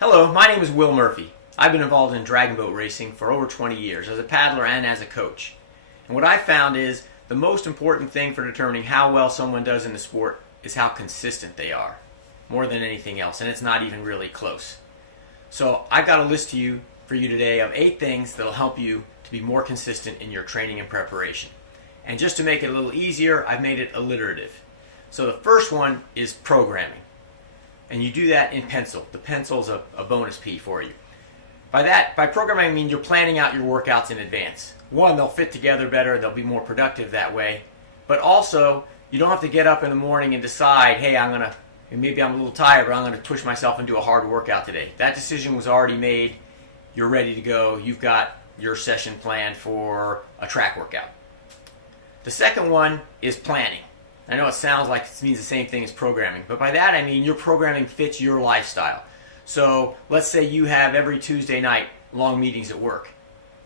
Hello, my name is Will Murphy. I've been involved in dragon boat racing for over 20 years as a paddler and as a coach. And what I found is the most important thing for determining how well someone does in the sport is how consistent they are, more than anything else, and it's not even really close. So I've got a list for you today of 8 things that will help you to be more consistent in your training and preparation. And just to make it a little easier, I've made it alliterative. So the first one is programming. And you do that in pencil. The pencil's a bonus P for you. By programming, I mean you're planning out your workouts in advance. One, they'll fit together better, they'll be more productive that way. But also, you don't have to get up in the morning and decide, hey, maybe I'm a little tired, but I'm going to push myself and do a hard workout today. That decision was already made. You're ready to go. You've got your session planned for a track workout. The second one is planning. I know it sounds like it means the same thing as programming, but by that I mean your programming fits your lifestyle. So let's say you have every Tuesday night long meetings at work.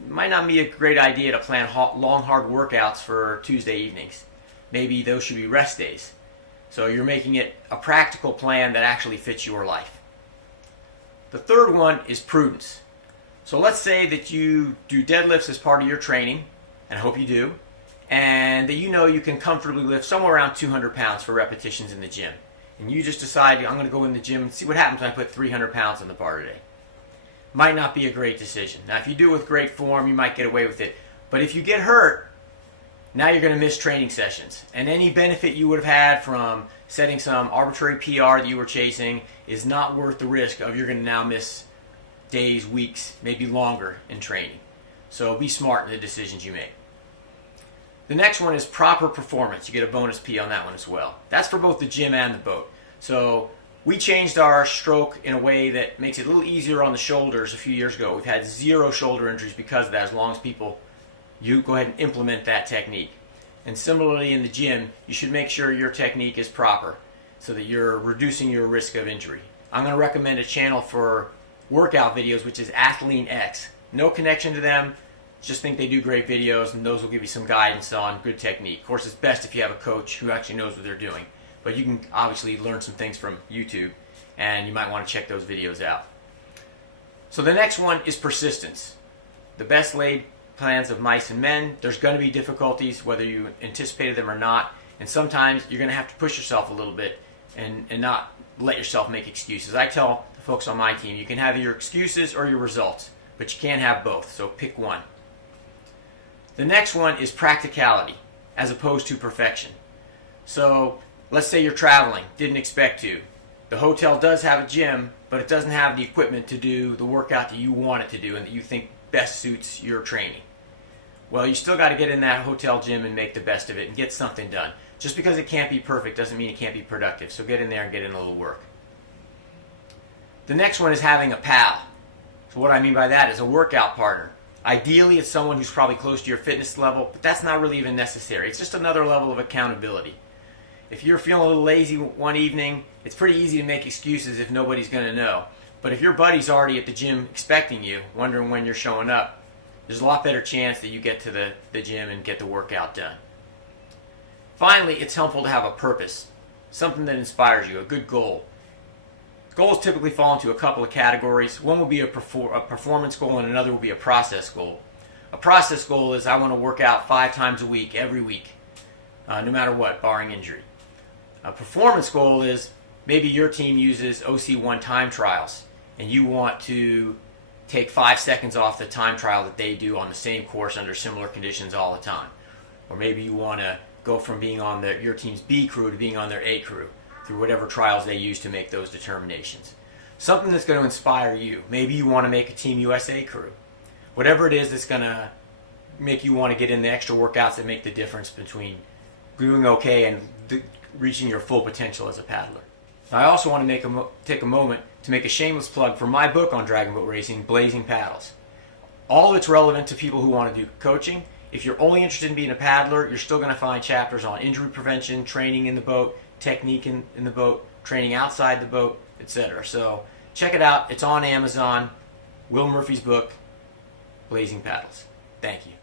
It might not be a great idea to plan long, hard workouts for Tuesday evenings. Maybe those should be rest days. So you're making it a practical plan that actually fits your life. The third one is prudence. So let's say that you do deadlifts as part of your training, and I hope you do, and that you know you can comfortably lift somewhere around 200 pounds for repetitions in the gym. And you just decide, I'm going to go in the gym and see what happens when I put 300 pounds on the bar today. Might not be a great decision. Now, if you do it with great form, you might get away with it. But if you get hurt, now you're going to miss training sessions. And any benefit you would have had from setting some arbitrary PR that you were chasing is not worth the risk of you're going to now miss days, weeks, maybe longer in training. So be smart in the decisions you make. The next one is proper performance. You get a bonus P on that one as well. That's for both the gym and the boat. So we changed our stroke in a way that makes it a little easier on the shoulders a few years ago. We've had 0 shoulder injuries because of that, as long as you go ahead and implement that technique. And similarly in the gym, you should make sure your technique is proper so that you're reducing your risk of injury. I'm going to recommend a channel for workout videos, which is Athlean X. No connection to them. Just think they do great videos, and those will give you some guidance on good technique. Of course, it's best if you have a coach who actually knows what they're doing. But you can obviously learn some things from YouTube, and you might want to check those videos out. So the next one is persistence. The best laid plans of mice and men. There's going to be difficulties, whether you anticipated them or not. And sometimes you're going to have to push yourself a little bit and not let yourself make excuses. I tell the folks on my team, you can have your excuses or your results, but you can't have both, so pick one. The next one is practicality, as opposed to perfection. So let's say you're traveling, didn't expect to. The hotel does have a gym, but it doesn't have the equipment to do the workout that you want it to do and that you think best suits your training. Well, you still got to get in that hotel gym and make the best of it and get something done. Just because it can't be perfect doesn't mean it can't be productive, so get in there and get in a little work. The next one is having a pal. So what I mean by that is a workout partner. Ideally, it's someone who's probably close to your fitness level, but that's not really even necessary. It's just another level of accountability. If you're feeling a little lazy one evening, it's pretty easy to make excuses if nobody's going to know. But if your buddy's already at the gym expecting you, wondering when you're showing up, there's a lot better chance that you get to the gym and get the workout done. Finally, it's helpful to have a purpose, something that inspires you, a good goal. Goals typically fall into a couple of categories. One will be a performance goal and another will be a process goal. A process goal is I want to work out 5 times a week, every week, no matter what, barring injury. A performance goal is maybe your team uses OC1 time trials and you want to take 5 seconds off the time trial that they do on the same course under similar conditions all the time. Or maybe you want to go from being on your team's B crew to being on their A crew, through whatever trials they use to make those determinations. Something that's going to inspire you. Maybe you want to make a Team USA crew. Whatever it is that's going to make you want to get in the extra workouts that make the difference between doing okay and reaching your full potential as a paddler. Now, I also want to take a moment to make a shameless plug for my book on dragon boat racing, Blazing Paddles. All of it's relevant to people who want to do coaching. If you're only interested in being a paddler, you're still going to find chapters on injury prevention, training in the boat, technique in the boat, training outside the boat, etc. So check it out. It's on Amazon. Will Murphy's book, Blazing Paddles. Thank you.